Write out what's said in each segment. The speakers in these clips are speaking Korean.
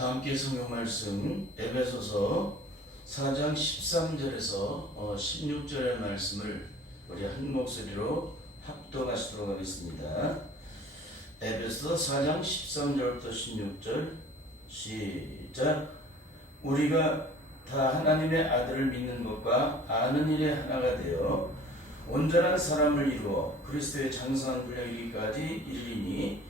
다 함께 성경 말씀 에베소서 4장 13절에서 16절의 말씀을 우리 한 목소리로 합독하시도록 하겠습니다. 에베소서 4장 13절부터 16절 시작. 우리가 다 하나님의 아들을 믿는 것과 아는 일에 하나가 되어 온전한 사람을 이루어 그리스도의 장성한 분량에 이르기까지 이르리니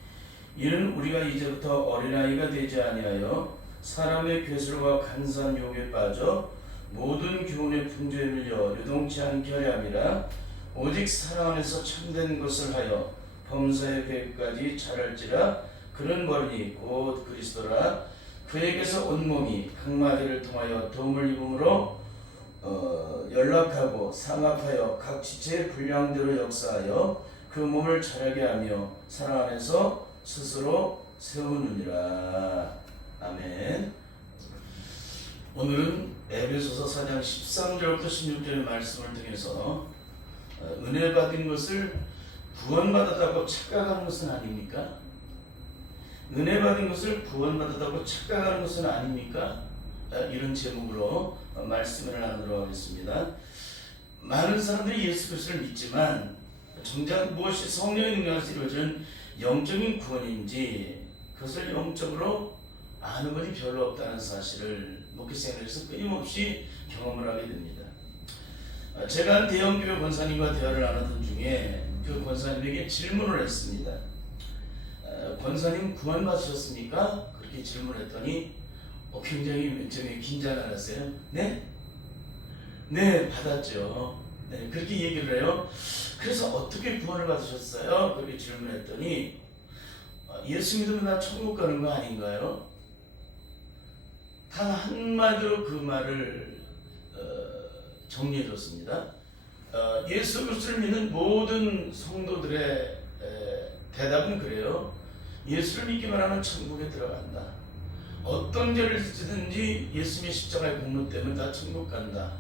이는 우리가 이제부터 어린아이가 되지 아니하여 사람의 괴술과 간사한 유혹에 빠져 모든 교훈의 풍조에 밀려 요동치 않게 하려 함이라. 오직 사랑 안에서 참된 것을 하여 범사의 계획까지 잘할지라. 그는 머리니 곧 그리스도라. 그에게서 온몸이 각 마디를 통하여 도움을 입음으로 연락하고 상합하여 각 지체의 분량대로 역사하여 그 몸을 자라게 하며 사랑 안에서 스스로 세우느니라. 아멘. 오늘은 에베소서 4장 13절부터 16절의 말씀을 통해서 은혜 받은 것을 구원받았다고 착각하는 것은 아닙니까? 은혜 받은 것을 구원받았다고 착각하는 것은 아닙니까? 이런 제목으로 말씀을 나누도록 하겠습니다. 많은 사람들이 예수 그리스도를 믿지만 정작 무엇이 성령의 능력으로 이루어진 영적인 구원인지 그것을 영적으로 아는 것이 별로 없다는 사실을 목회생활에서 끊임없이 경험을 하게 됩니다. 제가 한 대형교회 권사님과 대화를 나누던 중에 그 권사님에게 질문을 했습니다. 권사님 구원 받으셨습니까? 그렇게 질문했더니 굉장히 맨 처음에 긴장을 하세요. 네? 네, 받았죠. 네, 그렇게 얘기를 해요. 그래서 어떻게 구원을 받으셨어요? 그렇게 질문했더니 예수 믿으면 나 천국 가는 거 아닌가요? 단 한마디로 그 말을 정리해 줬습니다. 예수 그리스도를 믿는 모든 성도들의 대답은 그래요. 예수를 믿기만 하면 천국에 들어간다. 어떤 죄를 지든지 예수님의 십자가의 공로 때문에 다 천국 간다.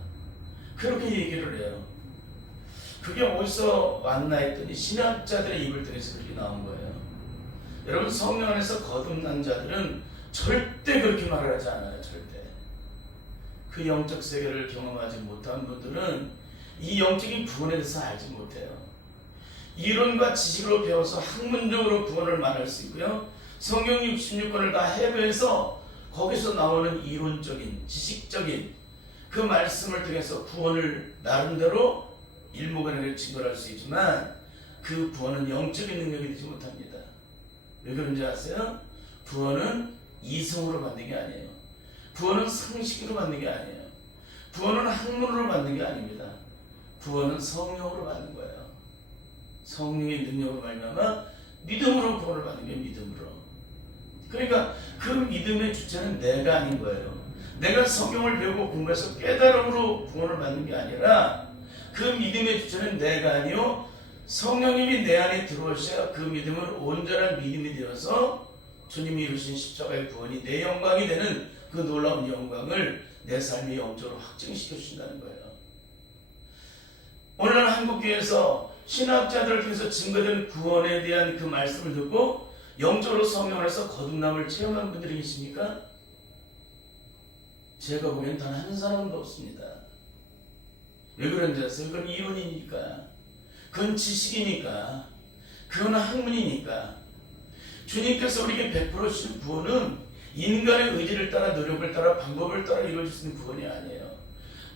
그렇게 얘기를 해요. 그게 어디서 왔나 했더니 신학자들의 입을 통해서 그렇게 나온 거예요. 여러분, 성령 안에서 거듭난 자들은 절대 그렇게 말을 하지 않아요. 절대. 그 영적 세계를 경험하지 못한 분들은 이 영적인 구원에 대해서 알지 못해요. 이론과 지식으로 배워서 학문적으로 구원을 말할 수 있고요. 성경 66권을 다 해부해서 거기서 나오는 이론적인, 지식적인 그 말씀을 통해서 구원을 나름대로 일목요연하게 증거할 수 있지만 그 구원은 영적인 능력이 되지 못합니다. 왜 그런지 아세요? 구원은 이성으로 받는 게 아니에요. 구원은 상식으로 받는 게 아니에요. 구원은 학문으로 받는 게 아닙니다. 구원은 성령으로 받는 거예요. 성령의 능력으로 말미암아 믿음으로 구원을 받는 게 믿음으로. 그러니까 그 믿음의 주체는 내가 아닌 거예요. 내가 성경을 배우고 공부해서 깨달음으로 구원을 받는 게 아니라 그 믿음의 주체는 내가 아니요 성령님이 내 안에 들어오셔야 그 믿음은 온전한 믿음이 되어서 주님이 이루신 십자가의 구원이 내 영광이 되는 그 놀라운 영광을 내 삶의 영적으로 확증시켜 주신다는 거예요. 오늘날 한국교회에서 신학자들을 통해서 증거된 구원에 대한 그 말씀을 듣고 영적으로 성령 안에서 거듭남을 체험한 분들이 계십니까? 제가 보기엔 단 한 사람도 없습니다. 왜 그런지 아세요? 그건 이론이니까, 그건 지식이니까, 그건 학문이니까. 주님께서 우리에게 베풀어 주신 구원은 인간의 의지를 따라, 노력을 따라, 방법을 따라 이루어질 수 있는 구원이 아니에요.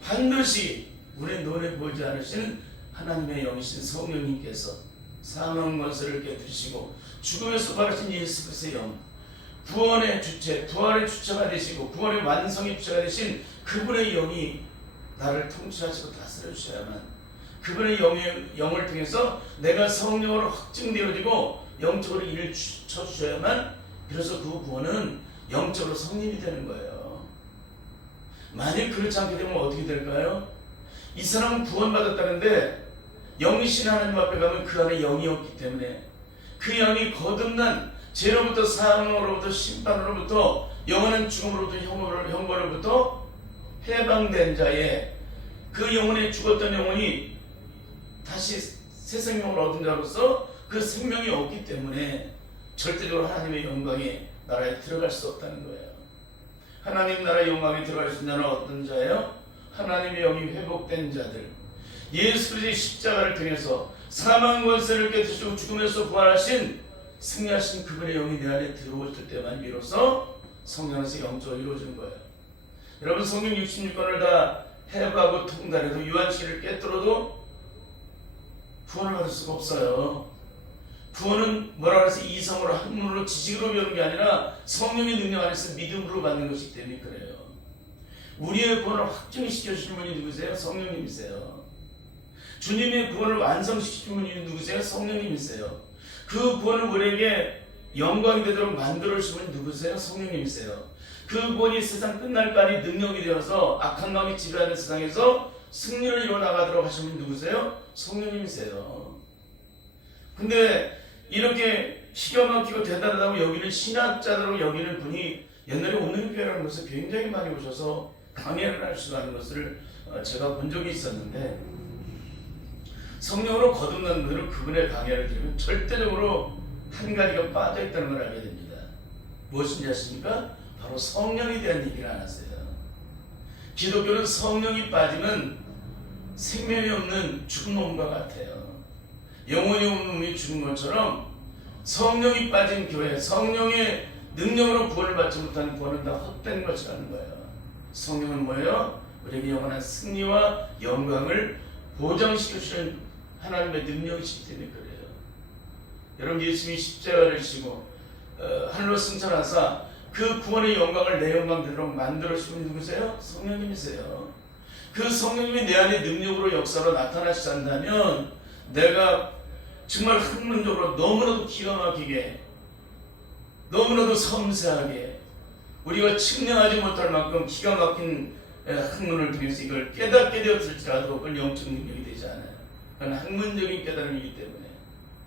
반드시 우리의 눈에 보이지 않으시는 하나님의 영이신 성령님께서 사망 권세를 깨뜨리시고 죽음에서 부활하신 예수 그리스도의 영, 구원의 주체, 부활의 주체가 되시고 구원의 완성의 주체가 되신 그분의 영이 나를 통치하시고 다스려 주셔야만, 그분의 영을 통해서 내가 성령으로 확증되어지고 영적으로 일을 쳐주셔야만 비로소 그 구원은 영적으로 성립이 되는 거예요. 만약 그렇지 않게 되면 어떻게 될까요? 이 사람은 구원받았다는데 영이신 하나님 앞에 가면 그 안에 영이 없기 때문에 그 영이 거듭난 죄로부터 사망으로부터 심판으로부터 영원한 죽음으로부터 형벌로부터 해방된 자의 그 영혼에 죽었던 영혼이 다시 새 생명을 얻은 자로서 그 생명이 없기 때문에 절대적으로 하나님의 영광의 나라에 들어갈 수 없다는 거예요. 하나님 나라 영광에 들어갈 수 있는 자는 어떤 자예요? 하나님의 영이 회복된 자들. 예수 그리스도의 십자가를 통해서 사망 권세를 깨뜨리시고 죽음에서 부활하신 승리하신 그분의 영이 내 안에 들어오실 때만 비로소 성령에서 영적으로 이루어지는 거예요. 여러분 성경 66권을 다 해부하고 통달해도 유한시를 깨뜨려도 구원을 받을 수가 없어요. 구원은 뭐라 그래서 이성으로 학문으로 지식으로 배우는 게 아니라 성령의 능력 안에서 믿음으로 받는 것이기 때문에 그래요. 우리의 구원을 확증시켜주신 분이 누구세요? 성령님이세요. 주님의 구원을 완성시키신 분이 누구세요? 성령님이세요. 그 구원을 우리에게 영광이 되도록 만들어주신 분이 누구세요? 성령님이세요. 그 구원이 세상 끝날까지 능력이 되어서 악한 마음이 지배하는 세상에서 승리를 이뤄나가도록 하신 분이 누구세요? 성령님이세요. 근데 이렇게 기가 막히고 대단하다고 여기는 신학자라고 여기는 분이 옛날에 오늘교회라는 곳에 굉장히 많이 오셔서 강연을 할 수 있는 것을 제가 본 적이 있었는데, 성령으로 거듭난 분들은 그분의 강연을 들으면 절대적으로 한 가지가 빠져있다는 걸 알게 됩니다. 무엇인지 아십니까? 바로 성령에 대한 얘기를 안 하세요. 기독교는 성령이 빠지면 생명이 없는 죽은 몸과 같아요. 영혼이 없는 몸이 죽은 것처럼 성령이 빠진 교회, 성령의 능력으로 구원을 받지 못한 구원은 다 헛된 것이라는 거예요. 성령은 뭐예요? 우리에게 영원한 승리와 영광을 보장시켜주는 하나님의 능력이시기 때문에 그래요. 여러분 예수님이 십자가를 지고 하늘로 승천하사 그 구원의 영광을 내 영광대로 만들어주신 분이 누구세요? 성령님이세요. 그 성령님이 내 안에 능력으로 역사로 나타나시지 않는다면 내가 정말 학문적으로 너무나도 기가 막히게, 너무나도 섬세하게 우리가 측량하지 못할 만큼 기가 막힌 학문을 통해서 이걸 깨닫게 되었을지라도 그건 영적 능력이 되지 않아요. 그건 학문적인 깨달음이기 때문에.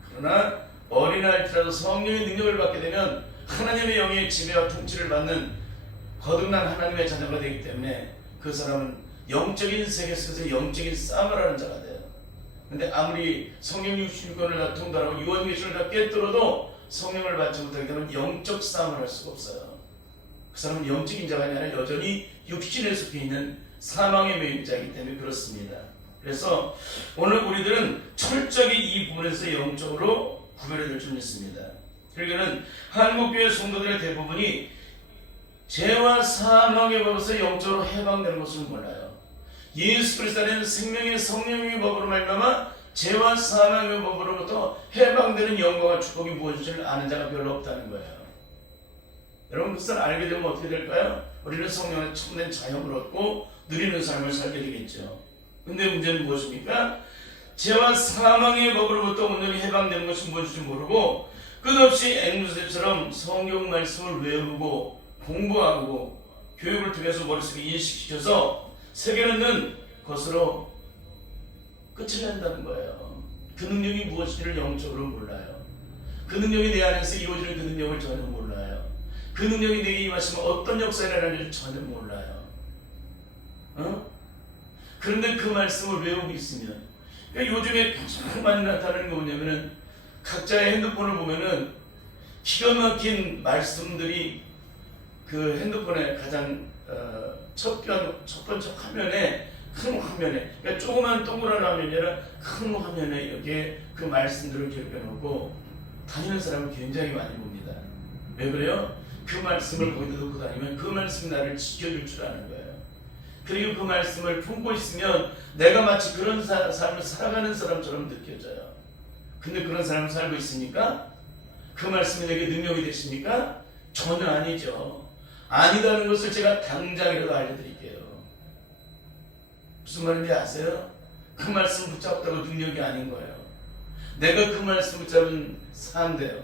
그러나 어린아이들라도 성령의 능력을 받게 되면 하나님의 영의 지배와 통치를 받는 거듭난 하나님의 자녀가 되기 때문에 그 사람은 영적인 세계 속에서 영적인 싸움을 하는 자가 돼요. 근데 아무리 성령 66권을 다 통달하고 유언계시를 다 깨뜨려도 성령을 받지 못하게 되면 영적 싸움을 할 수가 없어요. 그 사람은 영적인 자가 아니라 여전히 육신에 속해 있는 사망의 매인자이기 때문에 그렇습니다. 그래서 오늘 우리들은 철저히 이 부분에서 영적으로 구별해야 될 줄 믿습니다. 그러니까는 한국교회 성도들의 대부분이 죄와 사망의 법에서 영적으로 해방되는 것을 몰라요. 예수 그리스도 안에는 생명의 성령의 법으로 말미암아 죄와 사망의 법으로부터 해방되는 영광과 축복이 무엇인지를 아는 자가 별로 없다는 거예요. 여러분 그것을 알게 되면 어떻게 될까요? 우리는 성령의 참된 자유를 얻고 누리는 삶을 살게 되겠죠. 근데 문제는 무엇입니까? 죄와 사망의 법으로부터 온전히 해방되는 것이 무엇인지 모르고 끝없이 앵무새처럼 성경 말씀을 외우고 공부하고 교육을 통해서 머릿속에 인식시켜서 새겨넣는 것으로 끝을 낸다는 거예요. 그 능력이 무엇인지를 영적으로 몰라요. 그 능력이 내 안에서 이루어지는 그 능력을 전혀 몰라요. 그 능력이 내게 임하시면 어떤 역사를 하는지 전혀 몰라요. 그런데 그 말씀을 외우고 있으면, 그러니까 요즘에 가장 많이 나타나는 게 뭐냐면은 각자의 핸드폰을 보면은 기가 막힌 말씀들이 그 핸드폰에 가장 첫 번째 화면에, 큰 화면에, 그러니까 조그만 동그란 화면이 아니라 큰 화면에 이렇게 그 말씀들을 기록해 놓고 다니는 사람을 굉장히 많이 봅니다. 왜 그래요? 그 말씀을 거기다 놓고 다니면 그 말씀이 나를 지켜줄 줄 아는 거예요. 그리고 그 말씀을 품고 있으면 내가 마치 그런 삶을 살아가는 사람처럼 느껴져요. 근데 그런 삶을 살고 있으니까 그 말씀이 내게 능력이 되십니까? 전혀 아니죠. 아니다는 것을 제가 당장이라도 알려드릴게요. 무슨 말인지 아세요? 그 말씀 붙잡다고 능력이 아닌 거예요. 내가 그 말씀 붙잡은 사는데요.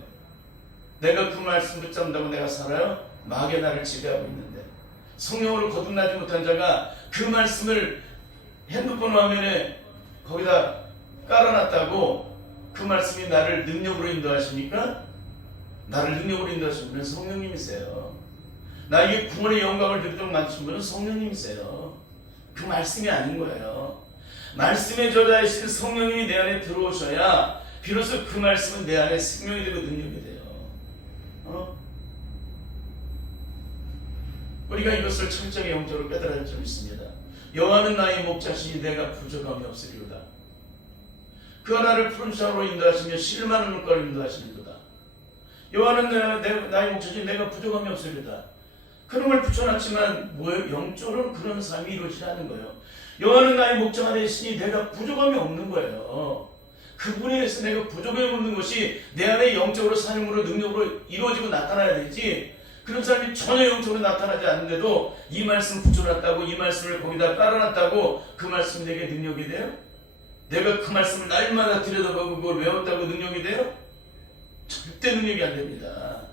내가 그 말씀 붙잡는다고 내가 살아요? 마귀가 나를 지배하고 있는데, 성령으로 거듭나지 못한 자가 그 말씀을 핸드폰 화면에 거기다 깔아놨다고 그 말씀이 나를 능력으로 인도하십니까? 나를 능력으로 인도하신 분은 성령님이세요. 나에게 구원의 영광을 누리도록 만드신 분은 성령님이세요. 그 말씀이 아닌 거예요. 말씀의 저자이신 성령님이 내 안에 들어오셔야 비로소 그 말씀은 내 안에 생명이 되고 능력이 돼요. 우리가 이것을 철저하게 영적으로 깨달아야 할 점이 있습니다. 여호와는 나의 목자시니 내가 부족함이 없으리로다. 그가 나를 푸른 샤로 인도하시며 실만한 물가로 인도하시리로다. 여호와는 나의 목자시니 내가 부족함이 없으리로다. 그런 걸 붙여놨지만 영적으로는 그런 삶이 이루어지지 않는 거예요. 여호와는 나의 목자가 되시니 내가 부족함이 없는 거예요. 그분에 의해서 내가 부족함이 없는 것이 내 안에 영적으로 삶으로 능력으로 이루어지고 나타나야 되지, 그런 사람이 전혀 영적으로 나타나지 않는데도 이 말씀 붙여놨다고, 이 말씀을 거기다 깔아놨다고 그 말씀이 내게 능력이 돼요? 내가 그 말씀을 날마다 들여다보고 그걸 외웠다고 능력이 돼요? 절대 능력이 안 됩니다.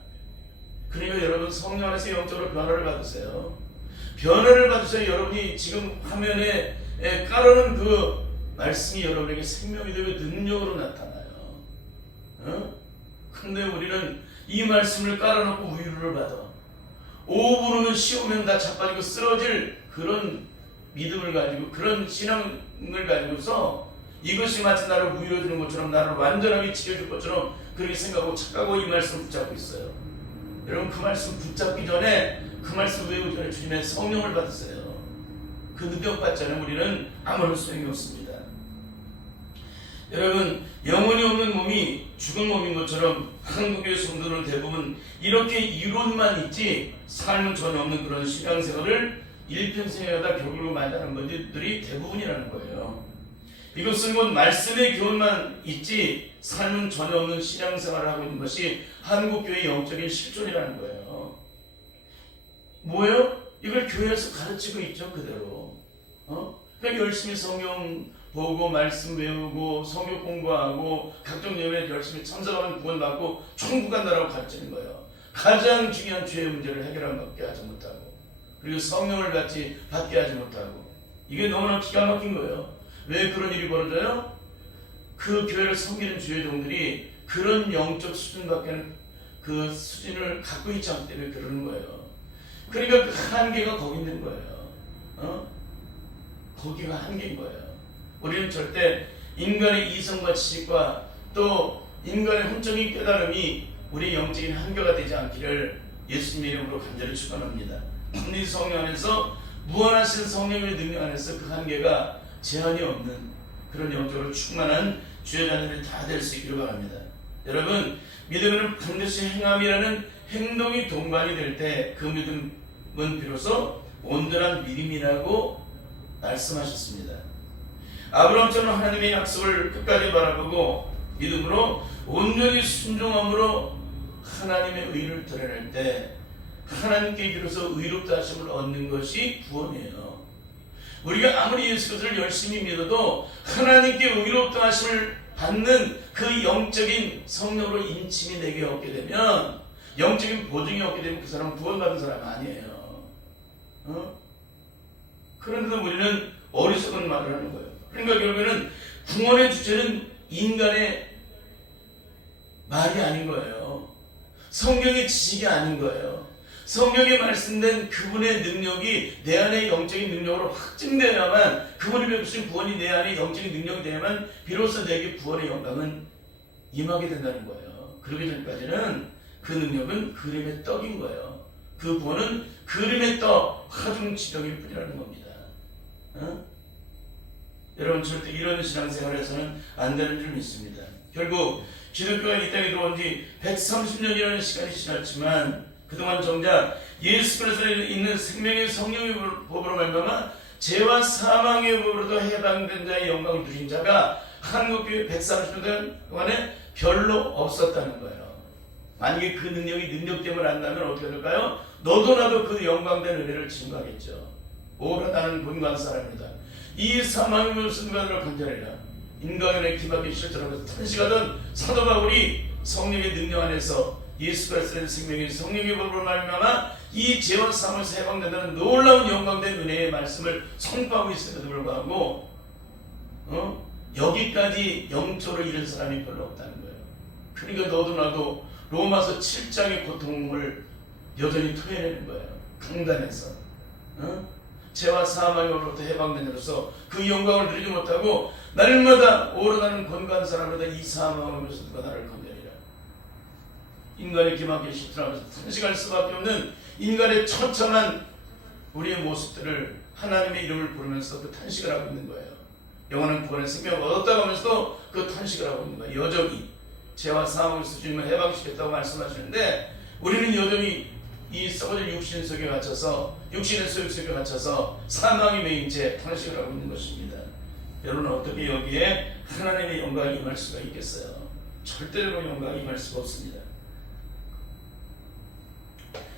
그러니까 여러분 성령 안에서 영적으로 변화를 받으세요. 변화를 받으세요. 여러분이 지금 화면에 깔아놓은 그 말씀이 여러분에게 생명이 되고 능력으로 나타나요. 근데 우리는 이 말씀을 깔아놓고 위로를 받아. 5분은 쉬우면 다 자빠지고 쓰러질 그런 믿음을 가지고, 그런 신앙을 가지고서 이것이 마치 나를 위로해주는 것처럼, 나를 완전하게 지켜줄 것처럼 그렇게 생각하고 착각하고 이 말씀을 붙잡고 있어요. 여러분 그 말씀 붙잡기 전에, 그 말씀 외우기 전에 주님의 성령을 받으세요. 그 능력 받지 않으면 우리는 아무런 소용이 없습니다. 여러분 영혼이 없는 몸이 죽은 몸인 것처럼 한국의 성도는 대부분 이렇게 이론만 있지 삶은 전혀 없는 그런 신앙생활을 일평생에 하다 결국으로 만나는 분들이 대부분이라는 거예요. 이것은 곧 말씀의 교훈만 있지 삶은 전혀 없는 신앙생활을 하고 있는 것이 한국교회의 영적인 실존이라는 거예요. 뭐예요? 이걸 교회에서 가르치고 있죠, 그대로. 그러니까 열심히 성경 보고 말씀 외우고 성경 공부하고 각종 예배에 열심히 참석하면 구원받고 천국 간다라고 가르치는 거예요. 가장 중요한 죄의 문제를 해결하게 하지 못하고, 그리고 성령을 받게 하지 못하고, 이게 너무나 기가 막힌 거예요. 왜 그런 일이 벌어져요? 그 교회를 섬기는 주회종들이 그런 영적 수준밖에는 그 수준을 갖고 있지 않기 때문에 그러는 거예요. 그러니까 그 한계가 거기 있는 거예요. 거기가 한계인 거예요. 우리는 절대 인간의 이성과 지식과 또 인간의 혼적인 깨달음이 우리의 영적인 한계가 되지 않기를 예수님의 이름으로 간절히 축원합니다. 이 성령 안에서 무한하신 성령의 능력 안에서 그 한계가 제한이 없는 그런 영적으로 충만한 주의 자녀들이 다 될 수 있기를 바랍니다. 여러분 믿음은 반드시 행함이라는 행동이 동반이 될 때 그 믿음은 비로소 온전한 믿음이라고 말씀하셨습니다. 아브라함처럼 하나님의 약속을 끝까지 바라보고 믿음으로 온전히 순종함으로 하나님의 의를 드러낼 때 하나님께 비로소 의롭다 하심을 얻는 것이 구원이에요. 우리가 아무리 예수 그리스도를 열심히 믿어도 하나님께 의롭다 하심을 받는 그 영적인 성령으로 인침이 내게 없게 되면, 영적인 보증이 없게 되면 그 사람은 구원받은 사람 아니에요. 그런데도 우리는 어리석은 말을 하는 거예요. 그러니까 결국에는 구원의 주체는 인간의 말이 아닌 거예요. 성경의 지식이 아닌 거예요. 성경에 말씀된 그분의 능력이 내 안의 영적인 능력으로 확증되어야만, 그분이 베푸신 구원이 내 안의 영적인 능력이 되야만 비로소 내게 구원의 영광은 임하게 된다는 거예요. 그러기 전까지는 그 능력은 그림의 떡인 거예요. 그 구원은 그림의 떡, 화중 지령일 뿐이라는 겁니다. 여러분 절대 이런 신앙생활에서는 안 되는 줄 믿습니다. 결국 기독교가 이 땅에 들어온 지 130년이라는 시간이 지났지만 그동안 정작 예수 그리스도에 있는 생명의 성령의 법으로 말미암아 죄와 사망의 법으로도 해방된 자의 영광을 누린 자가 한국교회 130년 동안에 별로 없었다는 거예요. 만약에 그 능력이 능력됨을 안다면 어떻게 될까요? 너도 나도 그 영광된 은혜를 증거하겠죠. 오라 나는 본관 사람이다. 이 사망의 법을 순간으로 간절해라. 인간의 기막힌 실천하면서 탄식하던 사도 바울이 성령의 능력 안에서 예수 그리스도의 생명의 성령의 법으로 말미암아 이 죄와 사망에서 해방된다는 놀라운 영광된 은혜의 말씀을 선포하고 있음에도 불구하고 여기까지 영적으로 이른 사람이 별로 없다는 거예요. 그러니까 너도 나도 로마서 7장의 고통을 여전히 토해내는 거예요. 강단에서 죄와 사망으로부터 해방된 자로서 그 영광을 누리지 못하고 날마다 오르가는 건강한 사람마다 이 사망하면서 누가 나를 건져내리라. 인간의 기막힌 실천하면서 탄식할 수밖에 없는 인간의 처참한 우리의 모습들을 하나님의 이름을 부르면서 그 탄식을 하고 있는 거예요. 영원한 구원의 생명을 얻었다고 하면서도 그 탄식을 하고 있는 거예요. 여전히 죄와 사망에서 주님을 해방시켰다고 말씀하시는데 우리는 여전히 이 썩어질 육신 속에 갇혀서 육신의 소유 속에 갇혀서 사망이 메인 채 탄식을 하고 있는 것입니다. 여러분은 어떻게 여기에 하나님의 영광이 임할 수가 있겠어요? 절대로 영광이 임할 수가 없습니다.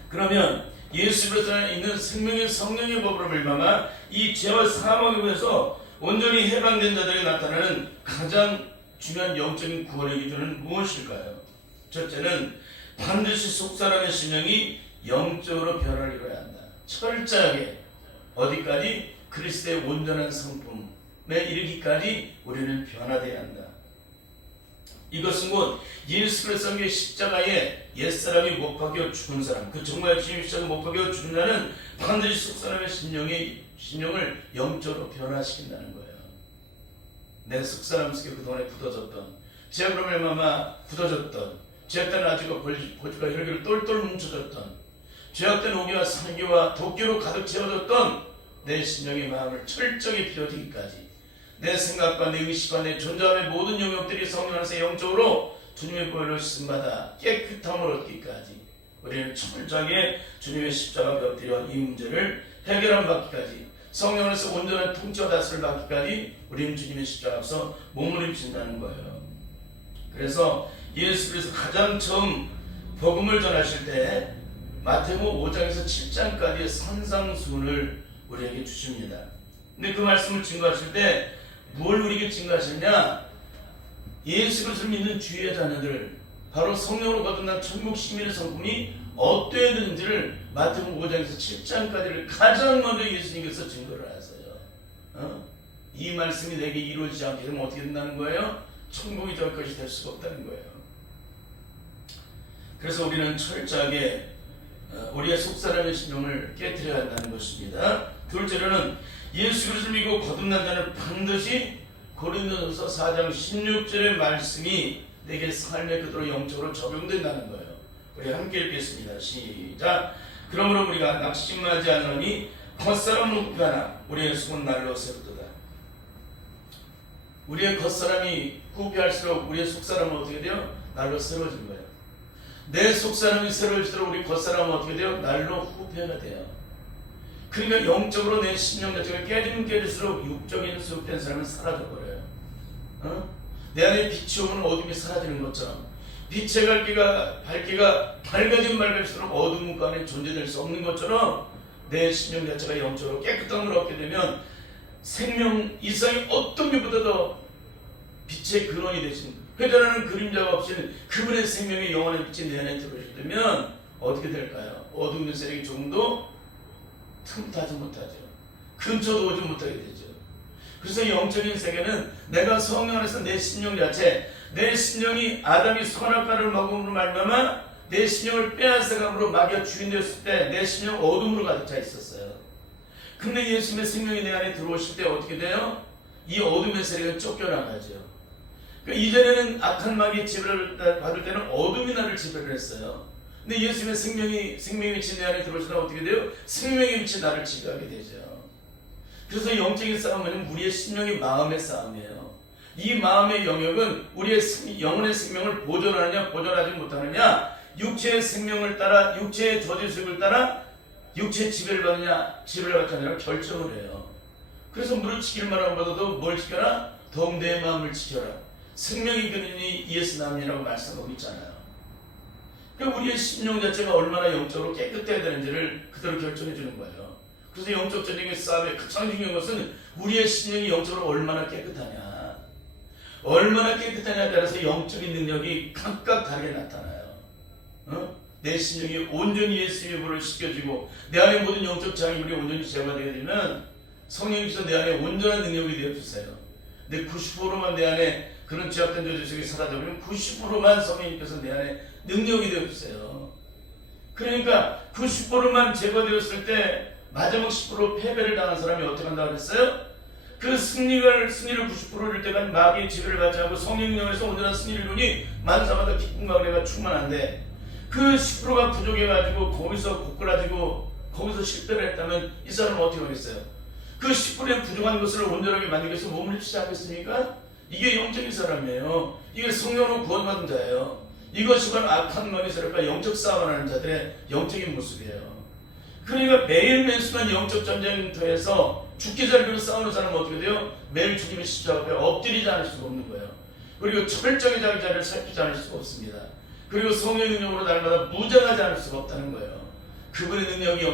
그러면 예수 그리스도 안에 있는 생명의 성령의 법으로 말미암아 이 죄와 사망에 의해서 온전히 해방된 자들에게 나타나는 가장 중요한 영적인 구원의 기준은 무엇일까요? 첫째는 반드시 속사람의 심령이 영적으로 변화를 이뤄야 한다. 철저하게 어디까지? 그리스도의 온전한 성품에 이르기까지 우리는 변화되어야 한다. 이것은 곧 예수 그리스도의 십자가에 옛사람이 못 박혀 죽은 사람, 그 정말 주님 십자가에 못 박혀 죽은 자는 반드시 속사람의 심령을 영적으로 변화시킨다는 거예요. 내 속사람 속에 그동안에 굳어졌던 죄악으로 말미암아 굳어졌던 죄악된 아직과 고집과 혈기로 똘똘 뭉쳐졌던 죄악된 오기와 상기와 도끼로 가득 채워졌던 내 심령의 마음을 철저히 비워지기까지 내 생각과 내 의식과 내 존재함의 모든 영역들이 성령 안에서 영적으로 주님의 보혈로 씻음받아 깨끗함을 얻기까지 우리는 철저하게 주님의 십자가에 엎드려 이 문제를 해결함 받기까지 성령 안에서 온전한 통치와 다스림을 받기까지 우리는 주님의 십자가 앞서 몸부림친다는 거예요. 그래서 예수 그리스도 가장 처음 복음을 전하실 때 마태복음 5장에서 7장까지의 산상수훈을 우리에게 주십니다. 근데 그 말씀을 증거하실 때 뭘 우리에게 증거하셨냐? 예수 그리스도를 믿는 주의 자녀들, 바로 성령으로 거듭난 천국 시민의 성품이 어떠해야 되는지를 마태복음 5장에서 7장까지를 가장 먼저 예수님께서 증거를 하세요. 이 말씀이 내게 이루어지지 않게 되면 어떻게 된다는 거예요? 천국이 될 것이 될 수가 없다는 거예요. 그래서 우리는 철저하게 우리의 속사람의 신념을 깨트려야 한다는 것입니다. 둘째로는 예수 그리스도를 믿고 거듭난 자는 반드시 고린도전서 4장 16절의 말씀이 내게 삶의 그대로 영적으로 적용된다는 거예요. 우리 함께 읽겠습니다. 시작. 그러므로 우리가 낙심하지 않으니 겉사람은 후패하나 우리의 속은 날로 새롭도다. 우리의 겉사람이 후패할수록 우리의 속사람은 어떻게 돼요? 날로 새로워진 거예요. 내 속사람이 새로워질수록 우리 겉사람은 어떻게 돼요? 날로 후패가 돼요. 그러니까 영적으로 내 심령 자체가 깨지면 깨질수록 육적인 수육된 사람은 사라져버려요. 내 안에 빛이 오면 어둠이 사라지는 것처럼 빛의 밝기가 밝아지면 밝을수록 어둠 그 안에 존재될 수 없는 것처럼 내 심령 자체가 영적으로 깨끗함을 얻게 되면 생명 이상의 어떤 것보다도 빛의 근원이 되신 회전하는 그림자가 없이는 그분의 생명의 영원한 빛이 내 안에 들어오게 되면 어떻게 될까요? 어둠의 세력이 조금도 틈타지 못하죠. 근처도 오지 못하게 되죠. 그래서 영적인 세계는 내가 성령 안에서 내 심령 자체, 내 심령이 아담이 선악과를 먹음으로 말미암아 내 심령을 빼앗아감으로 마귀가 주인 되었을 때 내 심령 어둠으로 가득 차 있었어요. 근데 예수님의 생명이 내 안에 들어오실 때 어떻게 돼요? 이 어둠의 세력은 쫓겨나가죠. 그러니까 이전에는 악한 마귀의 지배를 받을 때는 어둠이 나를 지배를 했어요. 근데 예수님의 생명의 빛이 내 안에 들어오시다 어떻게 돼요? 생명의 빛이 나를 지배하게 되죠. 그래서 영적인 싸움은 우리의 심령의 마음의 싸움이에요. 이 마음의 영역은 우리의 영혼의 생명을 보존하느냐 보존하지 못하느냐, 육체의 생명을 따라 육체의 저주식을 따라 육체의 지배를 받느냐 지배를 받지 않느냐 결정을 해요. 그래서 물을 지킬만 하고도 뭘 지켜라? 더욱 내 마음을 지켜라. 생명이 그러니 예수 남이라고 말씀하고 있잖아요. 그러니까 우리의 심령 자체가 얼마나 영적으로 깨끗해야 되는지를 그대로 결정해 주는 거예요. 그래서 영적 전쟁의 싸움의 가장 중요한 것은 우리의 심령이 영적으로 얼마나 깨끗하냐, 얼마나 깨끗하냐에 따라서 영적인 능력이 각각 다르게 나타나요. 내 심령이 온전히 예수님의 불을 씻겨지고 내 안에 모든 영적 장애물이 온전히 제거되게 되면 성령님께서 내 안에 온전한 능력이 되어주세요. 근데 90%만 내 안에 그런 죄악된 저주속이 사라져버리면 90%만 성령님께서 내 안에 능력이 되어주세요. 그러니까 90%만 제거되었을 때 마지막 10% 패배를 당한 사람이 어떻게 한다고 그랬어요? 그 승리를 90%를 때까지 마귀의 지배를 받지 않고 성령님에서 온전한 승리를 이루니 만사마다 기쁨과 은혜가 충만한데 그 10%가 부족해가지고 거기서 고꾸라지고 거기서 실패를 했다면 이 사람은 어떻게 하겠어요? 그 10분의 부족한 것을 온전하게 만들기 위해서 몸을 입지 않겠습니까? 이게 영적인 사람이에요. 이게 성령으로 구원받은 자예요. 이것이 바로 악한 마귀 세력과 영적 싸움을 하는 자들의 영적인 모습이에요. 그러니까 매일매일 순간 영적 전쟁터에서 죽기 살기로 싸우는 사람은 어떻게 돼요? 매일 주님의 십자가 앞에 엎드리지 않을 수가 없는 거예요. 그리고 철저히 자기 자리를 살피지 않을 수가 없습니다. 그리고 성령의 능력으로 날마다 무장하지 않을 수가 없다는 거예요. 그분의 능력이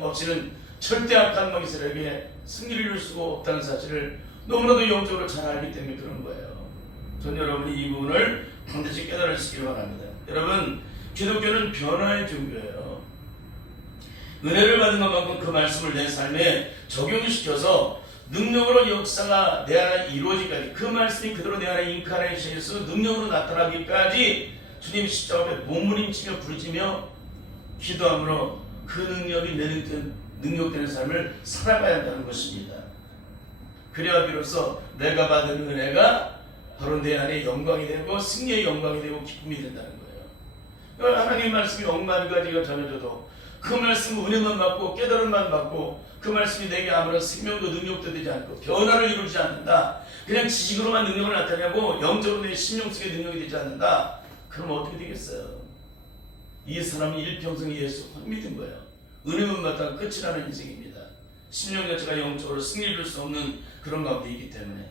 없이는 절대 악한 마귀 세력에 승리를 이룰 수가 없다는 사실을 너무나도 영적으로 잘 알기 때문에 그런 거예요. 전 여러분이 이 부분을 반드시 깨달으시길 바랍니다. 여러분, 기독교는 변화의 종교예요. 은혜를 받은 것만큼 그 말씀을 내 삶에 적용시켜서 능력으로 역사가 내 안에 이루어지기까지, 그 말씀이 그대로 내 안에 인카네이션에서 능력으로 나타나기까지 주님 십자가 앞에 몸부림치며 부르짖며 기도함으로 그 능력이 내 능력되는 삶을 살아가야 한다는 것입니다. 그래야 비로소 내가 받은 은혜가 바로 내 안에 영광이 되고 승리의 영광이 되고 기쁨이 된다는 거예요. 하나님의 말씀이 억만 가지가 전해져도 그 말씀 은혜만 받고 깨달음만 받고 그 말씀이 내게 아무런 생명도 능력도 되지 않고 변화를 이루지 않는다. 그냥 지식으로만 능력을 나타내고 영적으로 내 심령 속에 능력이 되지 않는다. 그럼 어떻게 되겠어요? 이 사람은 일평생 예수 확 믿은 거예요. 은혜만 받다가 끝이 나는 인생입니다. 심령 자체가 영적으로 승리를 줄 수 없는 그런 가운데 있기 때문에.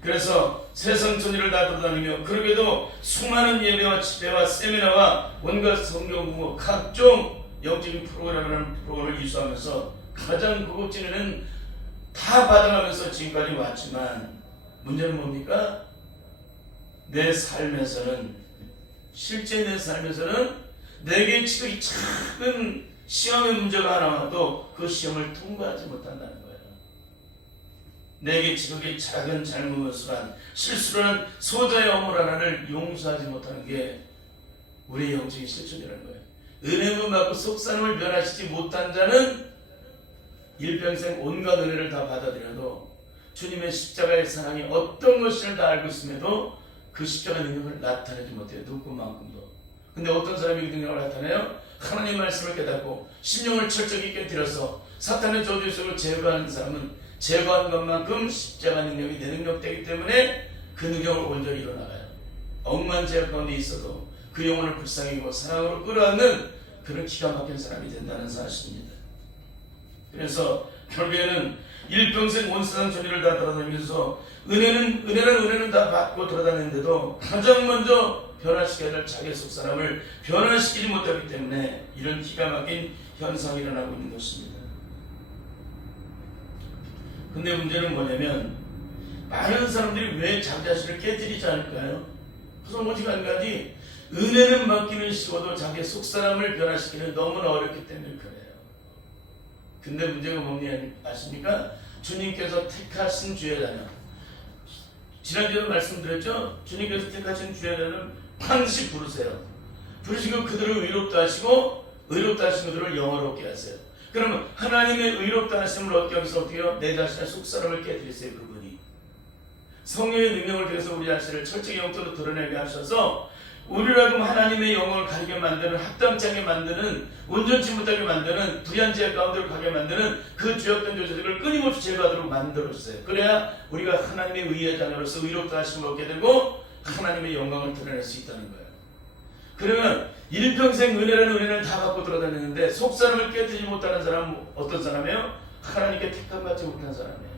그래서 세상 천지를 다 돌아다니며 그러게도 수많은 예배와 집회와 세미나와 온갖 성경 공부 각종 영적인 프로그램을 이수하면서 가장 고급진 은혜는 다 받아가면서 지금까지 왔지만 문제는 뭡니까? 내 삶에서는, 실제 내 삶에서는 내게 지금 작은 시험의 문제가 하나 와도 그 시험을 통과하지 못한다는 거예요. 내게 지극히 작은 잘못을 한, 실수를 한 소자의 어물 하나를 용서하지 못하는 게 우리의 영적인 실존이라는 거예요. 은혜만 받고 속사람을 변화시키지 못한 자는 일평생 온갖 은혜를 다 받아들여도 주님의 십자가의 사랑이 어떤 것인을 다 알고 있음에도 그 십자가 능력을 나타내지 못해요. 누구만큼도. 근데 어떤 사람이 그 능력을 나타내요? 하나님 말씀을 깨닫고 심령을 철저히 깨뜨려서 사탄의 저주 속을 제거하는 사람은 제거한 것만큼 십자가 능력이 내 능력되기 때문에 그 능력을 온전히 일어나가요. 억만 죄악 가운데 있어도 그 영혼을 불쌍히고 사랑으로 끌어안는 그런 기가 막힌 사람이 된다는 사실입니다. 그래서 결국에는 일평생 온 세상 전의를 다 돌아다니면서 은혜는 다 받고 돌아다니는데도 가장 먼저 변화시켜야 될 자기 속 사람을 변화시키지 못하기 때문에 이런 기가 막힌 현상이 일어나고 있는 것입니다. 근데 문제는 뭐냐면 많은 사람들이 왜 자기 자신을 깨뜨리지 않을까요? 그래서 오직 한 가지, 은혜는 받기는 쉬워도 자기 속 사람을 변화시키는 너무나 어렵기 때문에 그래요. 근데 문제가 뭐냐 아십니까? 주님께서 택하신 주의자는, 지난주에도 말씀드렸죠? 주님께서 택하신 주의자는 반드시 부르세요. 부르시고 그들을 의롭다 하시고 의롭다 하신 그들을 영화롭게 하세요. 그러면 하나님의 의롭다 하심을 얻기 위해서 어떻게 해요? 내 자신의 속사람을 깨뜨리세요. 그분이 성령의 능력을 통해서 우리 자신을 철저히 영적으로 드러내게 하셔서 우리라고 하나님의 영광을 가리게 만드는, 합당치 않게 만드는, 온전치 못하게 만드는, 불의한 죄악 가운데로 가게 만드는 그 죄악된 조직을 끊임없이 제거하도록 만들어주세요. 그래야 우리가 하나님의 의의 자녀로서 의롭다 하심을 얻게 되고 하나님의 영광을 드러낼 수 있다는 거예요. 그러면 일평생 은혜를 다 받고 돌아다니는데 속사람을 깨뜨리지 못하는 사람은 어떤 사람이에요? 하나님께 택함받지 못한 사람이에요.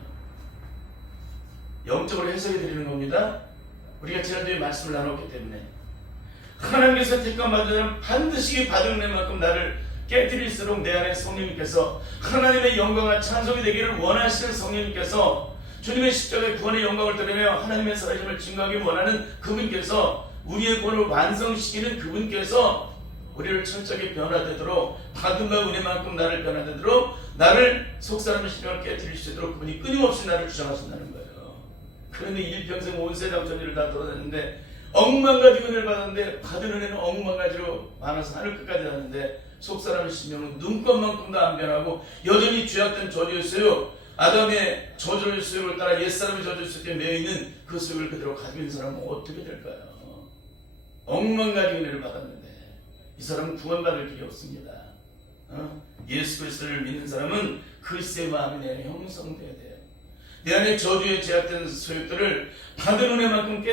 영적으로 해석해 드리는 겁니다. 우리가 지난주에 말씀을 나눴기 때문에 하나님께서 택함받은 자는 반드시 받은 은혜만큼 나를 깨뜨릴수록 내 안에 성령님께서 하나님의 영광과 찬송이 되기를 원하시는 성령님께서 주님의 십자가의 구원의 영광을 드러내며 하나님의 살아심을 증거하기 원하는 그분께서 우리의 구원을 완성시키는 그분께서 우리를 철저하게 변화되도록 받은 바 은혜만큼 나를 변화되도록 나를 속사람의 심령을 깨뜨릴 수 있도록 그분이 끊임없이 나를 주장하신다는 거예요. 그런데 일평생 온 세상 전체를 다 돌아다녔는데 억만가지 은혜를 받았는데 받은 은혜는 억만가지로 많아서 하늘 끝까지 갔는데 속사람의 심령은 눈꽃만큼도 안 변하고 여전히 죄악된 저주의 수욕, 아담의 저주의 수욕을 따라 옛사람의 저주의 수욕에 매여있는 그 수욕을 그대로 가지고 있는 사람은 어떻게 될까요? 억만가지 은혜를 받았는데 이 사람은 구원받을 길이 없습니다. 예수 그리스도를 믿는 사람은 그리스도의 마음이 내 안에 형성돼야 돼요. 내 안에 저주에 제약된 소욕들을 받은 은혜만큼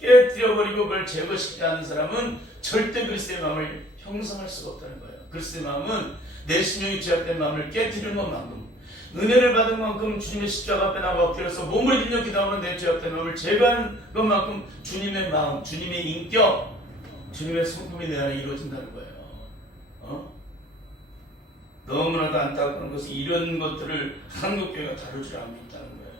깨뜨려버리고 그걸 제거시키지 않는 사람은 절대 그리스도의 마음을 형성할 수가 없다는 거예요. 그리스도의 마음은 내 심령이 제약된 마음을 깨뜨리는 것만큼, 은혜를 받은 만큼 주님의 십자가 앞에 나가 엎드려서 몸을 들려 기도하는 내 제약된 마음을 제거하는 것만큼 주님의 마음, 주님의 인격, 주님의 성품이 내 안에 이루어진다는 거예요. 너무나도 안타까운 것은 이런 것들을 한국교회가 다루지 않고 있다는 거예요.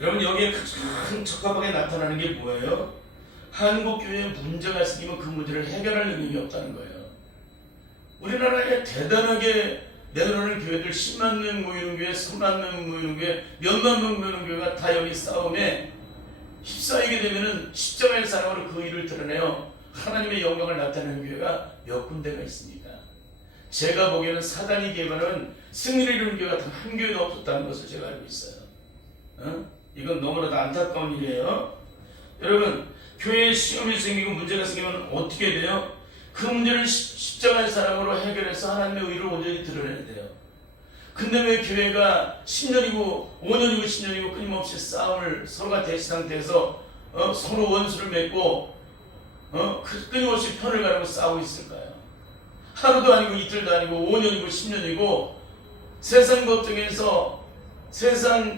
여러분, 여기에 가장 적합하게 나타나는 게 뭐예요? 한국교회에 문제가 생기면 그 문제를 해결할 능력이 없다는 거예요. 우리나라에 대단하게 내려오는 교회들 10만 명 모이는 교회, 3만 명 모이는 교회, 몇만 명 모이는 교회가 다 여기 싸움에 휩싸이게 되면은 십자가의 사랑으로 그 일을 드러내요. 하나님의 영광을 나타내는 교회가 몇 군데가 있습니까? 제가 보기에는 사단이 개발한 승리를 이루는 교회가 단 한 교회도 없었다는 것을 제가 알고 있어요. 이건 너무나도 안타까운 일이에요. 여러분, 교회에 시험이 생기고 문제가 생기면 어떻게 돼요? 그 문제를 십자가의 사랑으로 해결해서 하나님의 의를 온전히 드러내야 돼요. 근데 왜 교회가 10년이고 5년이고 10년이고 끊임없이 싸움을 서로가 대치 상태에서 서로 원수를 맺고 끊임없이 편을 가르고 싸우고 있을까요? 하루도 아니고 이틀도 아니고 5년이고 10년이고 세상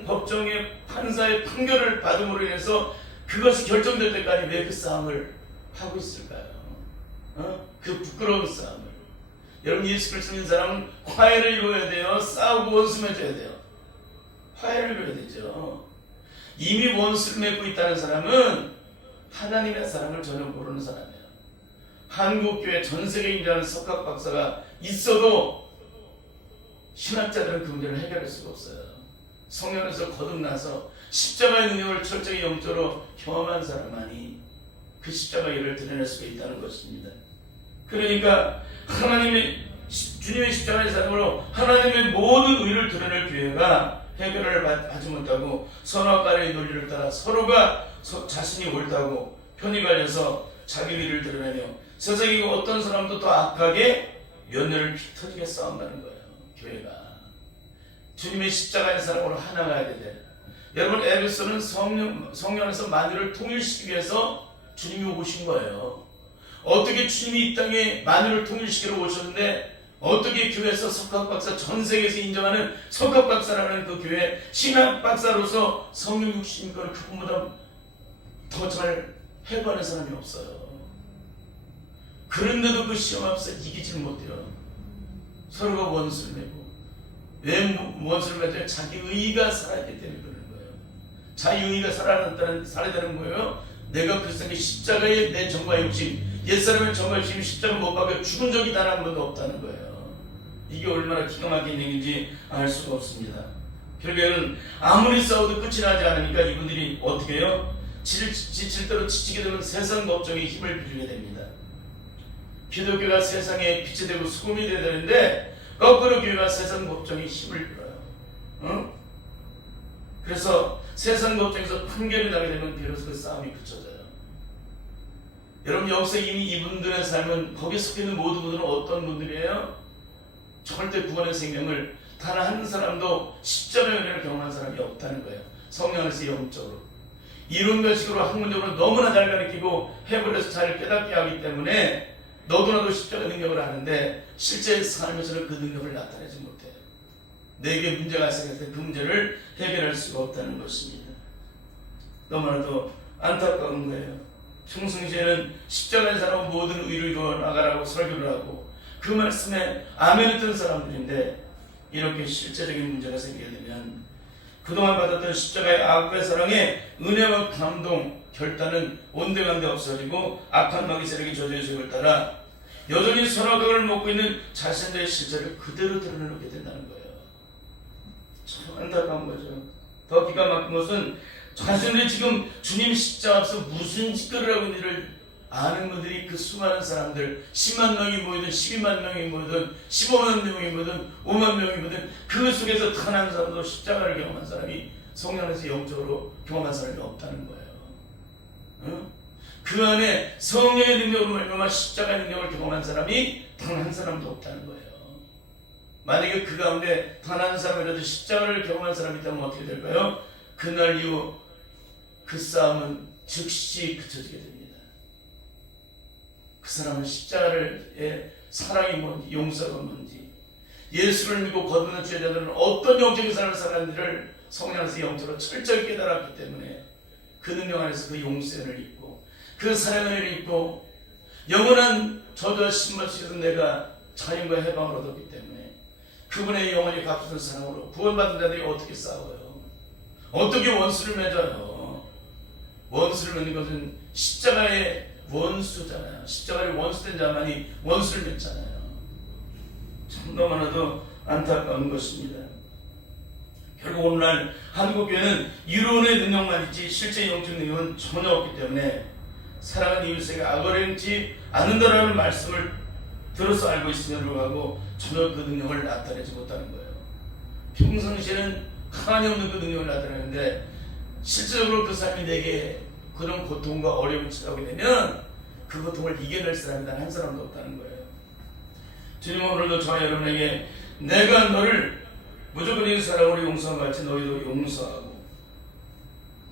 법정의 판사의 판결을 받음으로 인해서 그것이 결정될 때까지 왜 그 싸움을 하고 있을까요? 그 부끄러운 싸움을. 여러분, 예수 그리스도 믿는 사람은 화해를 이루어야 돼요. 싸우고 원수 맺어야 돼요. 화해를 이루어야 되죠. 이미 원수를 맺고 있다는 사람은 하나님의 사랑을 전혀 모르는 사람이에요. 한국교회 전세계인이라는 석학 박사가 있어도 신학자들은 그 문제를 해결할 수가 없어요. 성령에서 거듭나서 십자가의 능력을 철저히 영적으로 경험한 사람만이 그 십자가의 일을 드러낼 수가 있다는 것입니다. 그러니까 주님의 십자가의 사랑으로 하나님의 모든 의를 드러낼 교회가 해결을 하지 못하고 선악과의 논리를 따라 서로가 자신이 옳다고 편히 갈려서 자기 의를 드러내며 세상에 어떤 사람도 더 악하게 면면을 피 터지게 싸운다는 거예요. 교회가 주님의 십자가의 사랑으로 하나가 되되, 여러분, 에베소는 성령 안에서 만유를 통일시키기 위해서 주님이 오신 거예요. 어떻게 주님이 이 땅에 만유를 통일시키러 오셨는데 어떻게 교회에서 석학박사, 전 세계에서 인정하는 석학박사라는 그 교회 신학박사로서 성령 육신 걸 그분보다 더 잘 해부하는 사람이 없어요. 그런데도 그 시험 앞에서 이기질 못해요. 서로가 원수를 내고. 왜 원수를 맺어요? 자기 의의가 살아있기 때문에 그러는 거예요. 자기 의의가 살아야 되는 거예요. 내가 그리스도의 십자가에 내 정과 욕심, 옛사람의 정과 욕심이 십자가 못 박혀 죽은 적이 단 한 번도 없다는 거예요. 이게 얼마나 기가 막힌 얘기인지 알 수가 없습니다. 결국에는 아무리 싸워도 끝이 나지 않으니까 이분들이 어떻게 해요? 지칠 대로 지치게 되면 세상 법정에 힘을 빌리게 됩니다. 기독교가 세상에 빛이 되고 소금이 되어야 되는데 거꾸로 교회가 세상 법정에 힘을 빌어요. 그래서 세상 법정에서 판결이 나게 되면 비로소 그 싸움이 그쳐져요. 여러분, 여기서 이미 이분들의 삶은, 거기에 속해 있는 모든 분들은 어떤 분들이에요? 절대 구원의 생명을 단 한 사람도 십자가의 은혜를 경험한 사람이 없다는 거예요. 성령 안에서 영적으로. 이론과 식으로 학문적으로 너무나 잘 가르치고 해버려서 잘 깨닫게 하기 때문에 너도나도 십자가 능력을 아는데 실제 삶에서는 그 능력을 나타내지 못해요. 내게 문제가 생길 때 그 문제를 해결할 수가 없다는 것입니다. 너무나도 안타까운 거예요. 평상시에는 십자가의 사람 모든 의를 이루어 나가라고 설교를 하고 그 말씀에 아멘 했던 사람들인데, 이렇게 실제적인 문제가 생기게 되면 그동안 받았던 십자가의 악의 사랑에 은혜와 감동, 결단은 온데간데 없어지고 악한 마귀 세력이 저주의 죄를 따라 여전히 선악을 먹고 있는 자신들의 실체를 그대로 드러내게 된다는 거예요. 참 안타까운 거죠. 더 기가 막힌 것은 자신들이 지금 주님 십자가 앞에서 무슨 짓거리를 하고 있는지를 아는 분들이 그 수많은 사람들, 10만 명이 모이든 12만 명이 모이든 15만 명이 모이든 5만 명이 모이든 그 속에서 단 한 사람도 십자가를 경험한 사람이 성령 안에서 영적으로 경험한 사람이 없다는 거예요. 그 안에 성령의 능력으로 말미암아 십자가의 능력을 경험한 사람이 단 한 사람도 없다는 거예요. 만약에 그 가운데 단 한 사람이라도 십자가를 경험한 사람이 있다면 어떻게 될까요? 그날 이후 그 싸움은 즉시 그쳐지게 됩니다. 그 사람은 십자가의 사랑이 뭔지, 용서가 뭔지, 예수를 믿고 거듭난 죄자들은 어떤 영적인 삶을 살았는지를 성령 안에서 영적으로 철저히 깨달았기 때문에 그 능력 안에서 그 용서를 입고 그 사랑을 입고 영원한 저주와 신발 속에서 내가 자연과 해방을 얻었기 때문에 그분의 영원히 값진 사랑으로 구원받은 자들이 어떻게 싸워요? 어떻게 원수를 맺어요? 원수를 맺는 것은 십자가의 원수잖아요. 십자가의 원수된 자만이 원수를 맺잖아요. 참 너무나도 안타까운 것입니다. 결국 오늘날 한국교회는 이론의 능력만 있지 실제 영적 능력은 전혀 없기 때문에 사랑하는 이웃에게 악을 행치 않는다라는 말씀을 들어서 알고 있음에도 불구하고 전혀 그 능력을 나타내지 못하는 거예요. 평상시에는 가만히 없는 그 능력을 나타내는데 실제적으로 그 사람이 내게 그런 고통과 어려움을 치닫게 되면 그 고통을 이겨낼 사람이 단 한 사람도 없다는 거예요. 주님은 오늘도 저와 여러분에게 내가 너를 무조건적인 사랑으로 용서한 것 같이 너희도 용서하고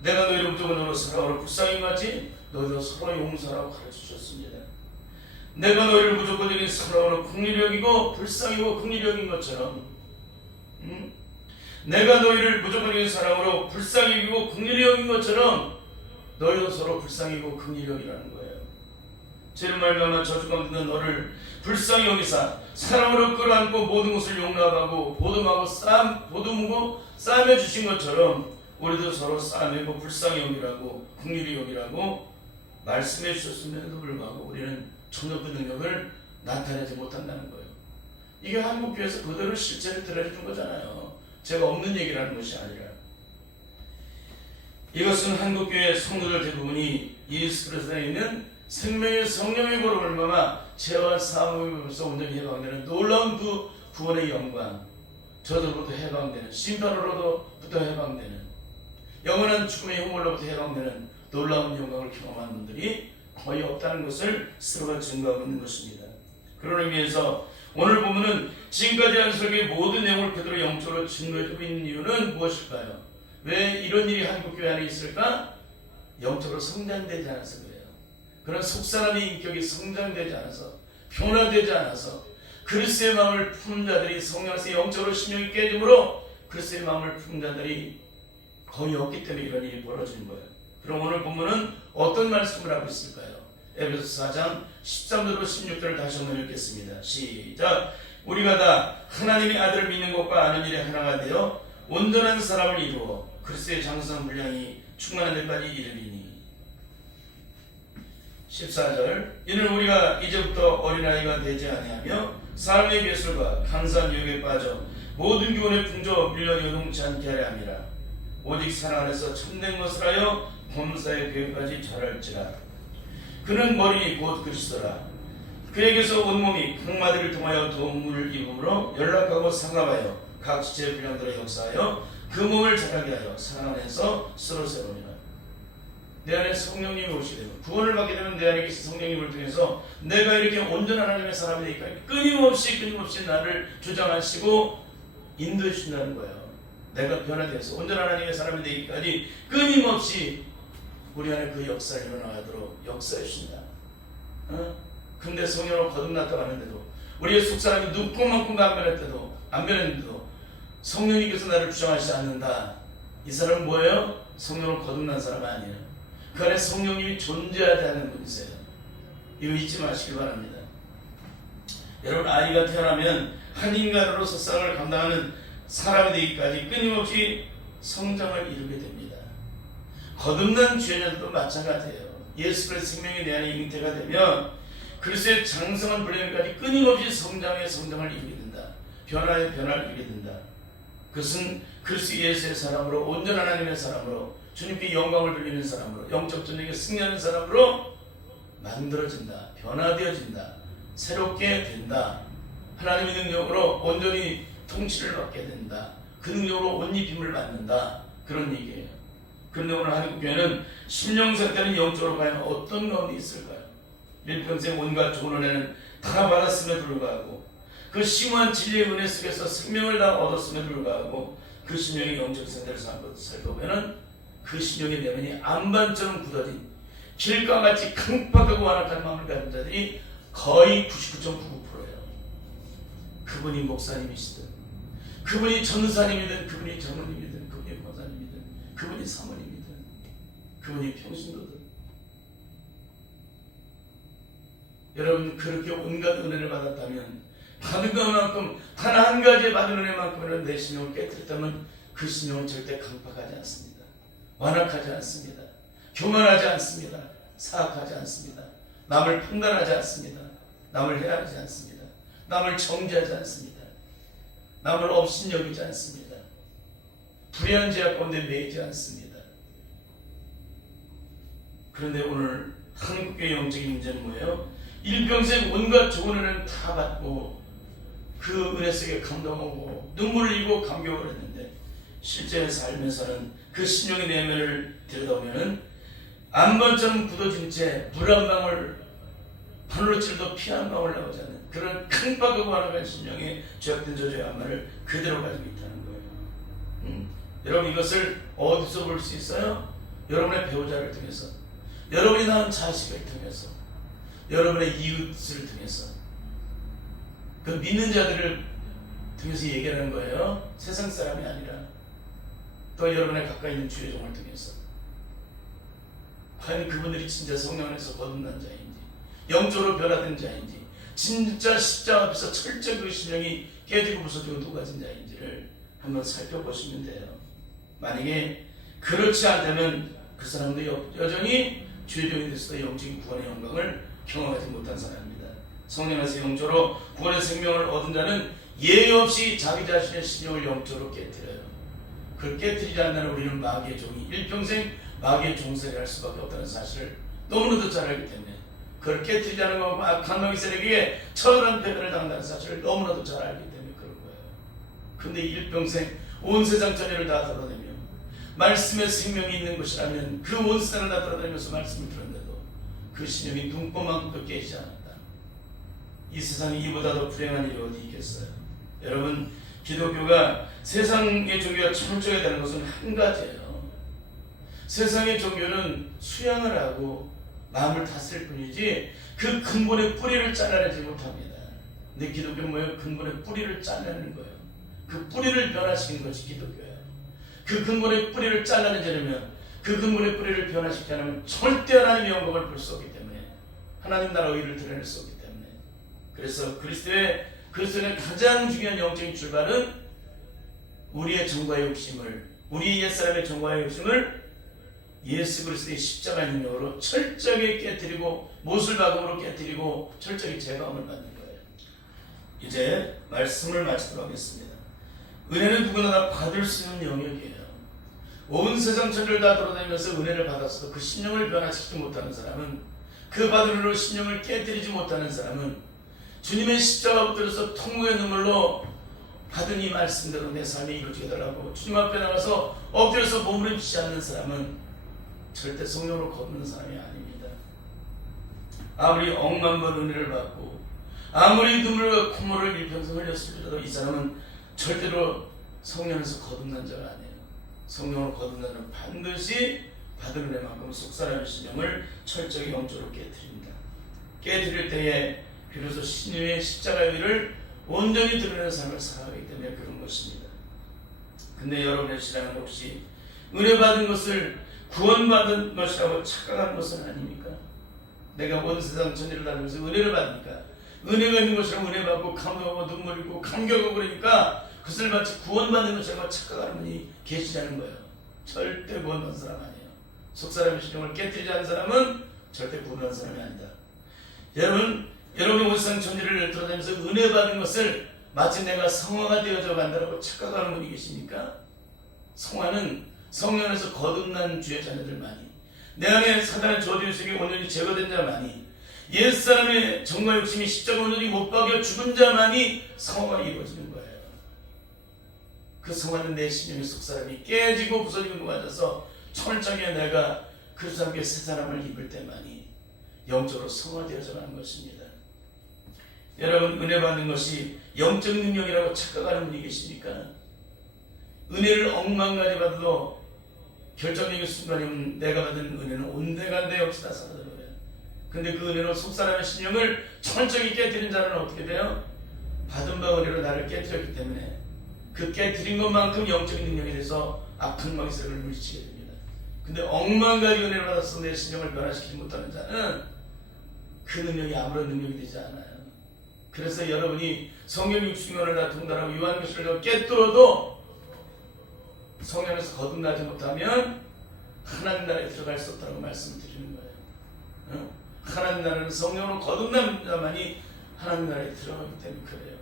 내가 너희를 무조건적으로 사랑으로 불쌍히 같이 너희도 서로 용서하라고 가르쳐주셨습니다. 내가 너희를 무조건적인 사랑으로 긍휼히 여기고 불쌍히 여기고 긍휼히 여긴 것처럼 내가 너희를 무조건적인 사랑으로 불쌍히 여기고 긍휼히 여긴 것처럼 너희도 서로 불쌍히 여기고 긍휼히 여기라는 거예요. 죄를 말미암아 저주 가운데 있는 너를 불쌍히 여기사 사랑으로 끌어안고 모든 것을 용납하고 보듬고 싸매 주신 것처럼 우리도 서로 싸매고 불쌍히 여기라고 긍휼히 여기라고 말씀해 주셨음에도 불구하고 우리는 전혀 그 능력을 나타내지 못한다는 거예요. 이게 한국교회에서 그대로 실제를 드러내준 거잖아요. 제가 없는 얘기라는 것이 아니라. 이것은 한국교회 성도들 대부분이 예수 그리스도에 있는 생명의 성령의 보로 얼마나 죄와 사함으로부터 온전히 해방되는 놀라운 그 구원의 영광, 저들로부터 해방되는 심판으로부터 해방되는 영원한 죽음의 형벌로부터 해방되는 놀라운 영광을 경험한 분들이 거의 없다는 것을 스스로가 증거하고 있는 것입니다. 그런 의미에서 오늘 보면은 지금까지 한 설교의 모든 내용을 그대로 영적으로 증거해주고 있는 이유는 무엇일까요? 왜 이런 일이 한국교회 안에 있을까? 영적으로 성장되지 않아서 그래요. 그런 속사람의 인격이 성장되지 않아서 변화되지 않아서 그리스도의 마음을 품은 자들이 성령에서 영적으로 심령이 깨짐으로 그리스도의 마음을 품은 자들이 거의 없기 때문에 이런 일이 벌어지는 거예요. 그럼 오늘 본문은 어떤 말씀을 하고 있을까요? 에베소서 4장 13절로 16절을 다시 한번 읽겠습니다. 시작. 우리가 다 하나님의 아들을 믿는 것과 아는 일에 하나가 되어 온전한 사람을 이루어 그리스도의 장성한 분량이 충만한 데까지 이르리니. 14절. 이는 우리가 이제부터 어린아이가 되지 아니하며 삶의 예술과 강산 유혹에 빠져 모든 교훈의 풍조 밀려 요동치 않게 하려 함이라. 오직 사랑 안에서 참된 것을 하여 범사의 교회까지 자랄지라. 그는 머리 곧 그리스도라. 그에게서 온몸이 각마디를 통하여 도움을 입음으로 연락하고 상합하여 각 지체의 분량들을 역사하여 그 몸을 자라게 하여 사랑 안에서 서로 세우니라. 내 안에 성령님이 오시게 되면 구원을 받게 되면 내 안에 계신 성령님을 통해서 내가 이렇게 온전한 하나님의 사람이 되니까 끊임없이 나를 주장하시고 인도해 주신다는 거예요. 내가 변화되어서 온전한 하나님의 사람이 되기까지 끊임없이 우리 안에 그 역사를 일어나도록 역사해 주신다. 근데 성령으로 거듭났다고 하는데도 우리의 속사람이 눈꽃만큼도 안 변했는데도 성령님께서 나를 주장하시지 않는다. 이 사람은 뭐예요? 성령으로 거듭난 사람 아니에요. 그 안에 성령님이 존재하지 않는 분이세요. 이거 잊지 마시기 바랍니다. 여러분, 아이가 태어나면 한 인간으로서 세상을 감당하는 사람이 되기까지 끊임없이 성장을 이루게 됩니다. 거듭난 죄인들도 마찬가지예요. 예수 그리스도의 생명이 내 안에 잉태가 되면 그리스도의 장성한 분량까지 끊임없이 성장을 이루게 된다. 변화를 이루게 된다. 그것은 그리스도 예수의 사람으로, 온전한 하나님의 사람으로, 주님께 영광을 돌리는 사람으로, 영적 전쟁에 승리하는 사람으로 만들어진다. 변화되어진다. 새롭게 된다. 하나님의 능력으로 온전히 통치를 받게 된다. 그 능력으로 옷 입힘을 받는다. 그런 얘기예요. 그런데 오늘 한국교회는 심령상태는 영적으로 과연 어떤 가운데 있을까요? 일평생 온갖 좋은 은혜는 다 받았음에도 불구하고 그 심오한 진리의 은혜 속에서 생명을 다 얻었음에도 불구하고 그 심령이 영적 상태를 살펴보면은 그 심령의 내면이 안반처럼 굳어진 길과 같이 강팍하고 완악한 마음을 가진 자들이 거의 99.99%예요. 그분이 목사님이시든, 그분이 전사님이든, 그분이 장로님이든, 그분이 권사님이든, 그분이 사모님이든, 그분이 평신도든, 여러분 그렇게 온갖 은혜를 받았다면, 받은 것만큼 단 한 가지 받은 은혜만큼은 내 신령을 깨뜨렸다면 그 신령은 절대 강팍하지 않습니다. 완악하지 않습니다. 교만하지 않습니다. 사악하지 않습니다. 남을 판단하지 않습니다. 남을 해하지 않습니다. 남을 정죄하지 않습니다. 남을 업신여기지 않습니다. 불의한 죄악 가운데 매이지 않습니다. 그런데 오늘 한국교회 영적인 문제는 뭐예요? 일평생 온갖 좋은 은혜는 다 받고 그 은혜 속에 감동하고 눈물을 흘리고 감격을 했는데 실제 삶에서는 그 신령의 내면을 들여다보면 안반처럼 굳어진 채 물 한 방울 바늘로 찔러도 피 한 방울 나오지 않는 그런 강박하고 완악한 신령의 죄악된 저주의 암만을 그대로 가지고 있다는 거예요. 여러분 이것을 어디서 볼 수 있어요? 여러분의 배우자를 통해서, 여러분이 낳은 자식을 통해서, 여러분의 이웃을 통해서, 그 믿는 자들을 통해서 얘기하는 거예요. 세상 사람이 아니라 또 여러분의 가까이 있는 주의 종을 통해서. 과연 그분들이 진짜 성령 안에서 거듭난 자인지, 영적으로 변화된 자인지, 진짜 십자가 앞에서 철저히 그 신령이 깨지고 부서지고 녹아진 자인지를 한번 살펴보시면 돼요. 만약에 그렇지 않다면 그 사람도 여전히 주의 종이 됐어도 영적인 구원의 영광을 경험하지 못한 사람입니다. 성령 안에서 영적으로 구원의 생명을 얻은 자는 예의 없이 자기 자신의 신령을 영적으로 깨뜨려요. 그걸 깨뜨리지 않는 우리는 마귀의 종이 일평생 마귀의 종살이를 할 수밖에 없다는 사실을 너무나도 잘 알기 때문에, 그걸 깨뜨리지 않는 것만큼 악한 마귀 세력에게 처절한 패배를 당한다는 사실을 너무나도 잘 알기 때문에 그런 거예요. 근데 일평생 온 세상 전체를 다 돌아다니며 말씀에 생명이 있는 것이라면 그 온 세상을 다 돌아다니면서 말씀을 들었는데도 그 신령이 눈꽃만큼도 깨지지 않았다. 이 세상에 이보다 더 불행한 일이 어디 있겠어요? 여러분, 기독교가 세상의 종교가 철저해야 되는 것은 한 가지예요. 세상의 종교는 수양을 하고 마음을 다스릴 뿐이지 그 근본의 뿌리를 잘라내지 못합니다. 근데 기독교는 뭐예요? 근본의 뿌리를 잘라내는 거예요. 그 뿌리를 변화시키는 것이 기독교예요. 그 근본의 뿌리를 잘라내려면, 그 근본의 뿌리를 변화시키지 않으면 절대 하나님의 영광을 볼 수 없기 때문에, 하나님 나라 의를 드러낼 수 없기 때문에, 그래서 그리스도의 가장 중요한 영적인 출발은 우리의 정과의 욕심을, 우리 옛사람의 정과의 욕심을 예수 그리스도의 십자가의 능력으로 철저하게 깨뜨리고 못을 박음으로 깨뜨리고 철저히 제거함을 받는 거예요. 이제 말씀을 마치도록 하겠습니다. 은혜는 누구나 다 받을 수 있는 영역이에요. 온 세상 전체를 다 돌아다니면서 은혜를 받았어도 그 신령을 변화시키지 못하는 사람은, 그 받은 은혜로 신령을 깨뜨리지 못하는 사람은, 주님의 십자가 붙들어서 통곡의 눈물로 받은 이 말씀대로 내 삶이 이루어지게 달라고 주님 앞에 나가서 엎드려서 몸부림치지 않는 사람은 절대 성령으로 거듭는 사람이 아닙니다. 아무리 억만 번 은혜를 받고 아무리 눈물과 콧물을 일평생 흘렸을지라도 이 사람은 절대로 성령에서 거듭난 자가 아니에요. 성령으로 거듭나는 반드시 받은 은혜만큼 속사람의 신령을 철저히 영적으로 깨뜨립니다. 깨뜨릴 때에 비로소 신유의 십자가의 의를 온전히 드러내는 삶을 살아가기 때문에 그런 것입니다. 근데 여러분의 신앙은 혹시 은혜 받은 것을 구원받은 것이라고 착각하는 것은 아닙니까? 내가 온 세상 전체를 다니면서 은혜를 받으니까, 은혜가 있는 것이라고 은혜 받고 감동하고 눈물 흘리고 감격하고 그러니까 그것을 마치 구원받는 것이라고 착각하는 분이 계시자는 거예요. 절대 구원받은 사람 아니에요. 속사람의 신령을 깨뜨리지 않는 사람은 절대 구원받은 사람이 아니다. 여러분이 온 세상 전체를 돌아다니면서 은혜 받은 것을 마치 내가 성화가 되어져 간다고 착각하는 분이 계십니까? 성화는 성령 안에서 거듭난 주의 자녀들만이, 내 안에 사단의 저주 속에 온전히 제거된 자만이, 옛사람의 정과 욕심이 십자가 온전히 못 박여 죽은 자만이 성화가 이루어지는 거예요. 그 성화는 내 신령의 속사람이 깨지고 부서지고 녹아져서 철저하게 내가 그리스도와 함께 새 사람을 입을 때만이 영적으로 성화되어져 가는 것입니다. 여러분, 은혜 받는 것이 영적 능력이라고 착각하는 분이 계십니까? 은혜를 억만 가지 받아도 결정적인 순간이면 내가 받은 은혜는 온데간데 없이 다 사라져버려요. 근데 그 은혜로 속사람의 신령을 철저히 깨뜨린 자는 어떻게 돼요? 받은 바 은혜로 나를 깨뜨렸기 때문에 그 깨뜨린 것만큼 영적인 능력이 돼서 아픈 망세를 물리치게 됩니다. 근데 억만 가지 은혜를 받아서 내 신령을 변화시키지 못하는 자는 그 능력이 아무런 능력이 되지 않아요. 그래서 여러분이 성경 60년을 다 통달하고 요한계시록을 깨뚫어도 성령에서 거듭나지 못하면 하나님 나라에 들어갈 수 없다고 말씀을 드리는 거예요. 하나님 나라는 성령으로 거듭난 자만이 하나님 나라에 들어가기 때문에 그래요.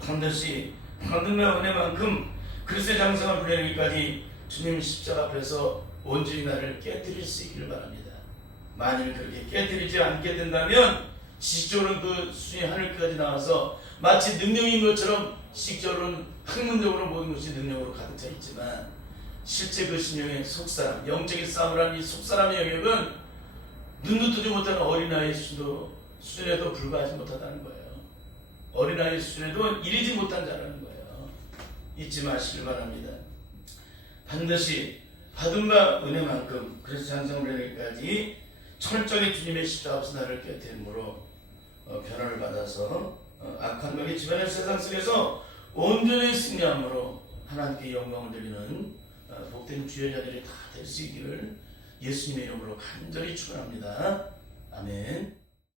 반드시 받음의 은혜만큼 그리스도의 장성한 분량이기까지 주님 십자가 앞에서 온전히 나를 깨뜨릴 수 있기를 바랍니다. 만일 그렇게 깨뜨리지 않게 된다면 지식적으로는 그 수준이 하늘까지 나와서 마치 능력인 것처럼 지식적으로는 학문적으로 모든 것이 능력으로 가득 차 있지만 실제 그 신령의 속사람, 영적인 싸움을 하는 이 속사람의 영역은 눈도 뜨지 못하는 어린아이의 수준에도 불과하지 못하다는 거예요. 어린아이의 수준에도 이르지 못한 자라는 거예요. 잊지 마시길 바랍니다. 반드시 받은 바 은혜만큼 그래서 장성되기까지 철저히 주님의 십자가 앞에서 나를 깨뜨림으로 변화를 받아서 악한 마귀 집안의 세상 속에서 온전히 승리함으로 하나님께 영광을 드리는 복된 주의 자들이 다 될 수 있기를 예수님의 이름으로 간절히 축원합니다. 아멘.